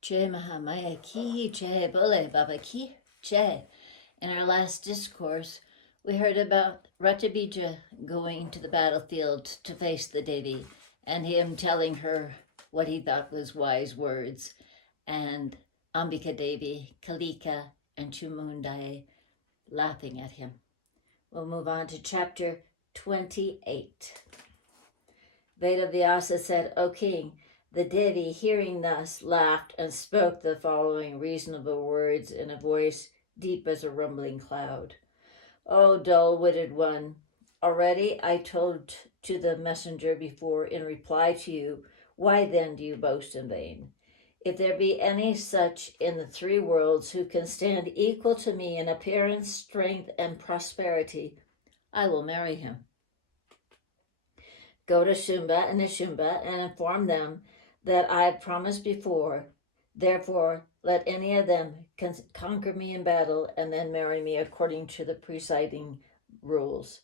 Jai Mahamaya Ki Jai Bole Baba Ki Jai. In our last discourse, we heard about Ratabija going to the battlefield to face the Devi and him telling her what he thought was wise words, and Ambika Devi, Kalika, and Chamundai laughing at him. We'll move on to chapter 28. Vedavyasa said, O king, the Devi, hearing thus, laughed and spoke the following reasonable words in a voice deep as a rumbling cloud. O dull-witted one, already I told to the messenger before in reply to you, why then do you boast in vain? If there be any such in the three worlds who can stand equal to me in appearance, strength, and prosperity, I will marry him. Go to Shumba and Nishumba and inform them that I have promised before. Therefore, let any of them conquer me in battle and then marry me according to the preceding rules.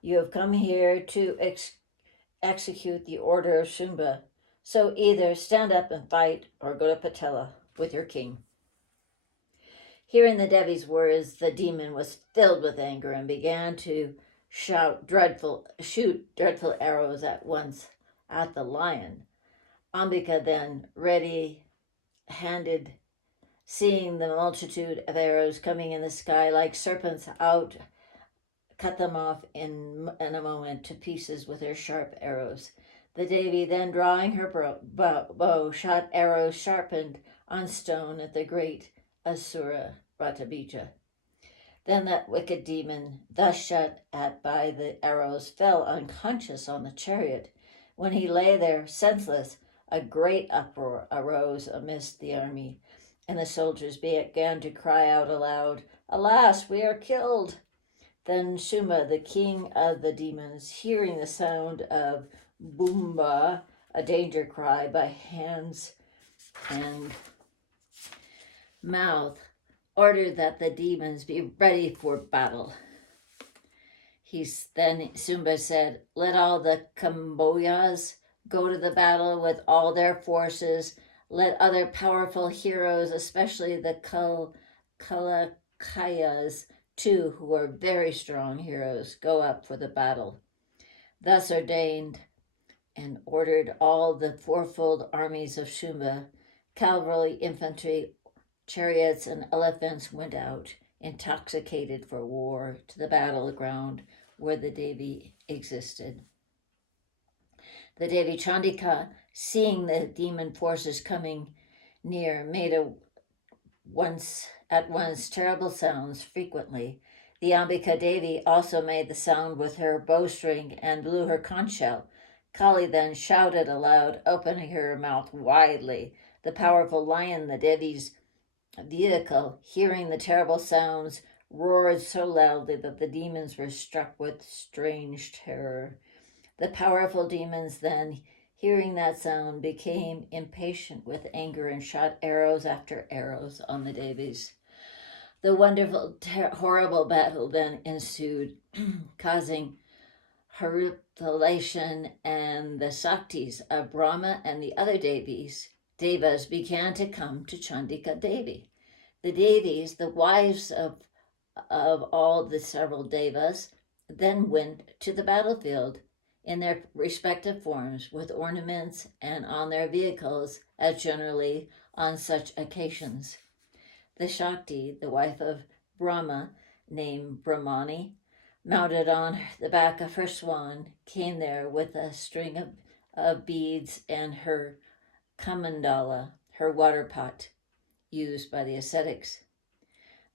You have come here to execute the order of Shumba, so either stand up and fight or go to Patala with your king. Hearing the Devi's words, the demon was filled with anger and began to shoot dreadful arrows at once at the lion. Ambika then, ready-handed, seeing the multitude of arrows coming in the sky like serpents out, cut them off in a moment to pieces with her sharp arrows. The Devi then, drawing her bow, shot arrows sharpened on stone at the great Asura Ratabija. Then that wicked demon, thus shot at by the arrows, fell unconscious on the chariot. When he lay there senseless, a great uproar arose amidst the army, and the soldiers began to cry out aloud, Alas, we are killed! Then Shuma, the king of the demons, hearing the sound of Boomba, a danger cry by hands and mouth, ordered that the demons be ready for battle. Then Sumba said, Let all the Kamboyas go to the battle with all their forces. Let other powerful heroes, especially the Kalakayas, too, who are very strong heroes, go up for the battle. Thus ordained and ordered all the fourfold armies of Shumba, cavalry, infantry, chariots, and elephants went out, intoxicated for war, to the battleground where the Devi existed. The Devi Chandika, seeing the demon forces coming near, made at once terrible sounds frequently. The Ambika Devi also made the sound with her bowstring and blew her conch shell. Kali then shouted aloud, opening her mouth widely. The powerful lion, the Devi's vehicle, hearing the terrible sounds, roared so loudly that the demons were struck with strange terror. The powerful demons then, hearing that sound, became impatient with anger and shot arrows after arrows on the Devis. The wonderful, horrible battle then ensued, causing horripilation, and the Saktis of Brahma and the other Devas began to come to Chandika Devi. The Devis, the wives of all the several Devas, then went to the battlefield in their respective forms with ornaments and on their vehicles, as generally on such occasions. The Shakti, the wife of Brahma, named Brahmani, mounted on the back of her swan, came there with a string of beads and her kamandala, her water pot, used by the ascetics.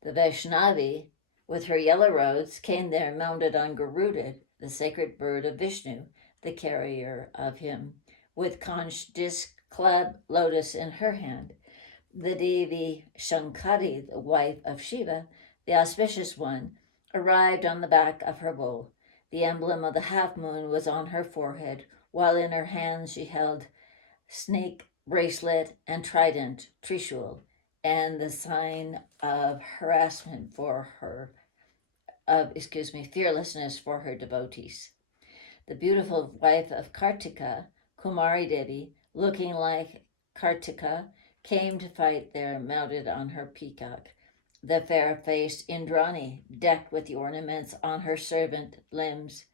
The Vaishnavi, with her yellow robes, came there mounted on Garuda, the sacred bird of Vishnu, the carrier of him, with conch disc club lotus in her hand. The Devi Shankari, the wife of Shiva, the auspicious one, arrived on the back of her bull. The emblem of the half moon was on her forehead, while in her hands she held snake bracelet and trident, Trishul, and the sign of fearlessness for her devotees. The beautiful wife of Kartika, Kumari Devi, looking like Kartika, came to fight there mounted on her peacock. The fair-faced Indrani, decked with the ornaments on her several limbs,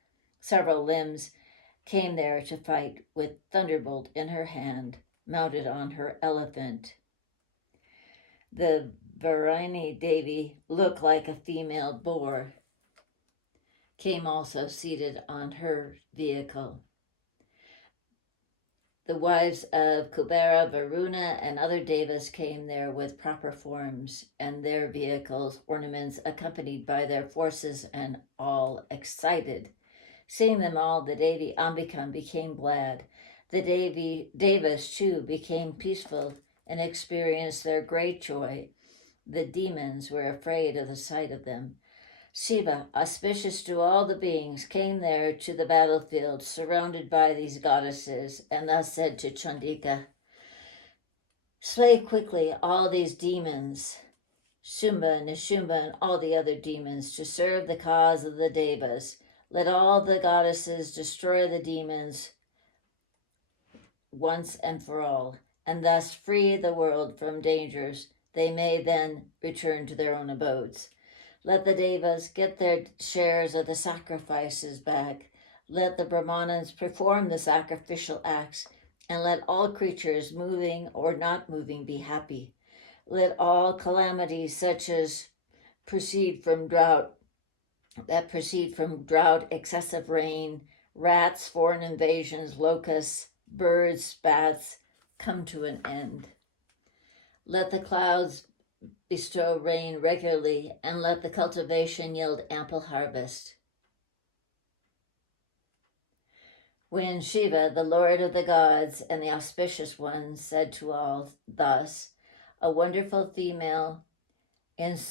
came there to fight with thunderbolt in her hand, mounted on her elephant. The Bharani Devi looked like a female boar, came also seated on her vehicle. The wives of Kubera, Varuna, and other devas came there with proper forms and their vehicles, ornaments, accompanied by their forces, and all excited. Seeing them all, the Devi Ambika became glad. The devas too became peaceful and experienced their great joy. The demons were afraid of the sight of them. Shiva, auspicious to all the beings, came there to the battlefield, surrounded by these goddesses, and thus said to Chandika, "Slay quickly all these demons, Shumba, Nishumba, and all the other demons, to serve the cause of the Devas. Let all the goddesses destroy the demons once and for all, and thus free the world from dangers. They may then return to their own abodes. Let the devas get their shares of the sacrifices back. Let the brahmanas perform the sacrificial acts, and let all creatures, moving or not moving, be happy. Let all calamities such as proceed from drought, excessive rain, rats, foreign invasions, locusts, birds, bats, come to an end. Let the clouds bestow rain regularly, and let the cultivation yield ample harvest." When Shiva, the Lord of the gods and the auspicious one, said to all thus, a wonderful female ensued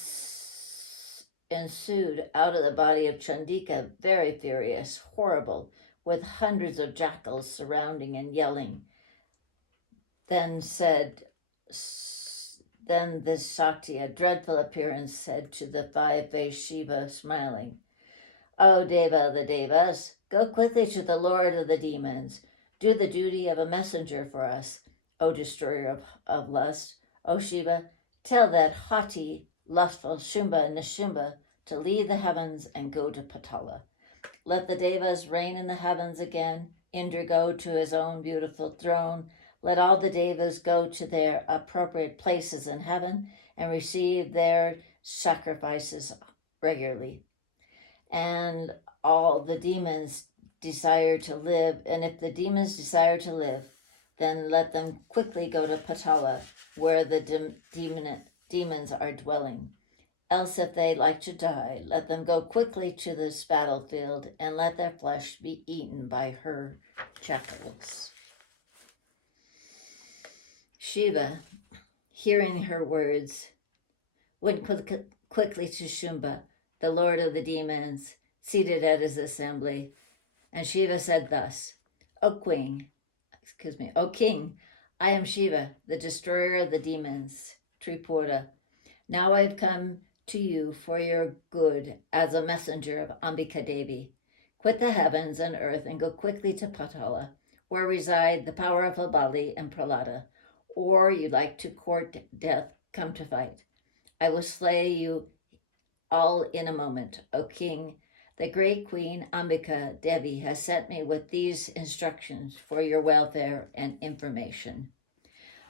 out of the body of Chandika, very furious, horrible, with hundreds of jackals surrounding and yelling. Then this Shakti, a dreadful appearance, said to the five-faced Shiva, smiling, "O Deva of the Devas, go quickly to the Lord of the demons. Do the duty of a messenger for us, O destroyer of lust. O Shiva, tell that haughty, lustful Shumba and Nishumba to leave the heavens and go to Patala. Let the Devas reign in the heavens again. Indra go to his own beautiful throne. Let all the Devas go to their appropriate places in heaven and receive their sacrifices regularly. And all the demons desire to live, and if the demons desire to live, then let them quickly go to Patala, where the demons are dwelling. Else, if they like to die, let them go quickly to this battlefield, and let their flesh be eaten by her jackals." Shiva, hearing her words, went quickly to Shumba, the lord of the demons, seated at his assembly, and Shiva said thus, O king, I am Shiva, the destroyer of the demons, Tripura. Now I have come to you for your good as a messenger of Ambika Devi. Quit the heavens and earth and go quickly to Patala, where reside the powerful Bali and Prahlada. Or you like to court death, come to fight. I will slay you all in a moment, O king. The great queen Ambika Devi has sent me with these instructions for your welfare and information.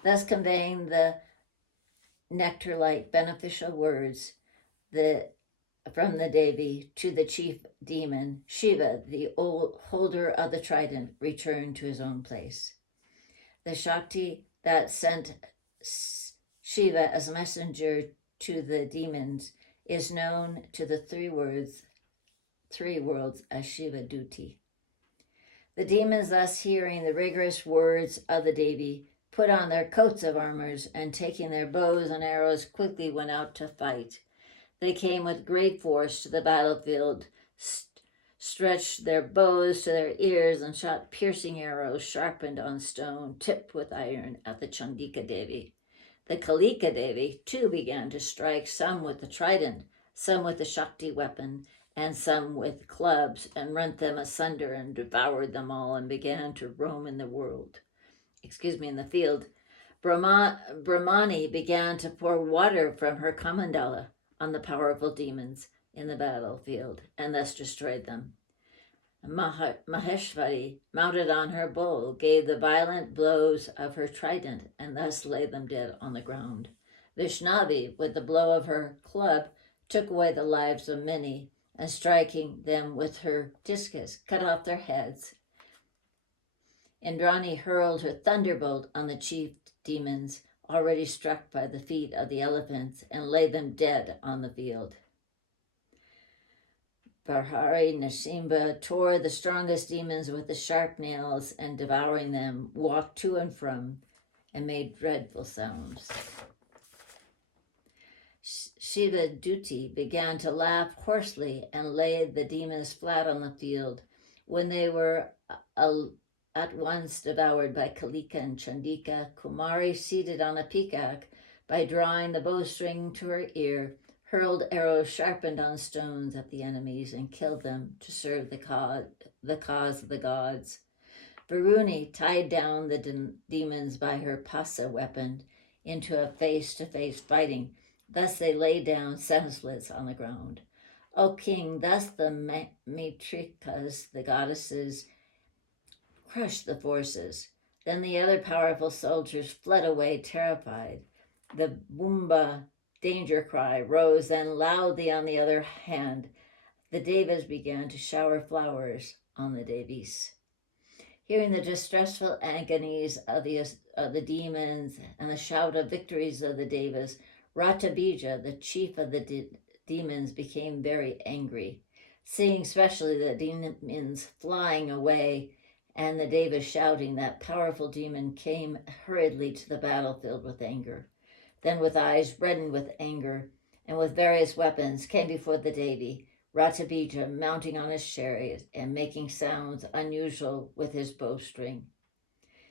Thus conveying the nectar-like beneficial words from the Devi to the chief demon, Shiva, the holder of the trident, returned to his own place. The Shakti that sent Shiva as a messenger to the demons is known to the three worlds as Shiva Duti. The demons, thus hearing the rigorous words of the Devi, put on their coats of armors, and taking their bows and arrows, quickly went out to fight. They came with great force to the battlefield, stretched their bows to their ears, and shot piercing arrows sharpened on stone, tipped with iron, at the Chandika Devi. The Kalika Devi too began to strike, some with the trident, some with the Shakti weapon, and some with clubs, and rent them asunder and devoured them all, and began to roam in the field, Brahmani began to pour water from her kamandala on the powerful demons in the battlefield and thus destroyed them. Maheshwari, mounted on her bull, gave the violent blows of her trident and thus laid them dead on the ground. Vaishnavi, with the blow of her club, took away the lives of many, and striking them with her discus, cut off their heads. Indrani hurled her thunderbolt on the chief demons, already struck by the feet of the elephants, and laid them dead on the field. Barhari Nasimba tore the strongest demons with the sharp nails, and devouring them, walked to and from, and made dreadful sounds. Shiva Duti began to laugh hoarsely and laid the demons flat on the field. When they were at once devoured by Kalika and Chandika, Kumari, seated on a peacock, by drawing the bowstring to her ear, hurled arrows sharpened on stones at the enemies and killed them to serve the cause of the gods. Varuni tied down the demons by her pasa weapon into a face-to-face fighting. Thus they lay down senseless on the ground. O king, thus the Matrikas, the goddesses, crushed the forces. Then the other powerful soldiers fled away terrified. The Bumba danger cry rose then loudly on the other hand. The Devas began to shower flowers on the Devis. Hearing the distressful agonies of the demons and the shout of victories of the Devas, Ratabija, the chief of the demons, became very angry. Seeing especially the demons flying away and the Devas shouting, that powerful demon came hurriedly to the battlefield with anger. Then with eyes reddened with anger and with various weapons came before the Devi, Ratabija mounting on his chariot and making sounds unusual with his bowstring.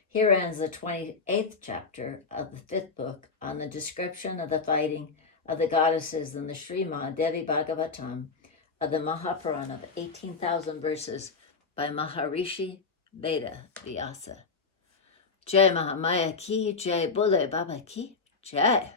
Here ends the 28th chapter of the 5th book on the description of the fighting of the goddesses in the Srimad Devi Bhagavatam of the Mahapurana of 18,000 verses by Maharishi Veda Vyasa. Jai Mahamaya ki, Jai Bole Baba ki, Jai.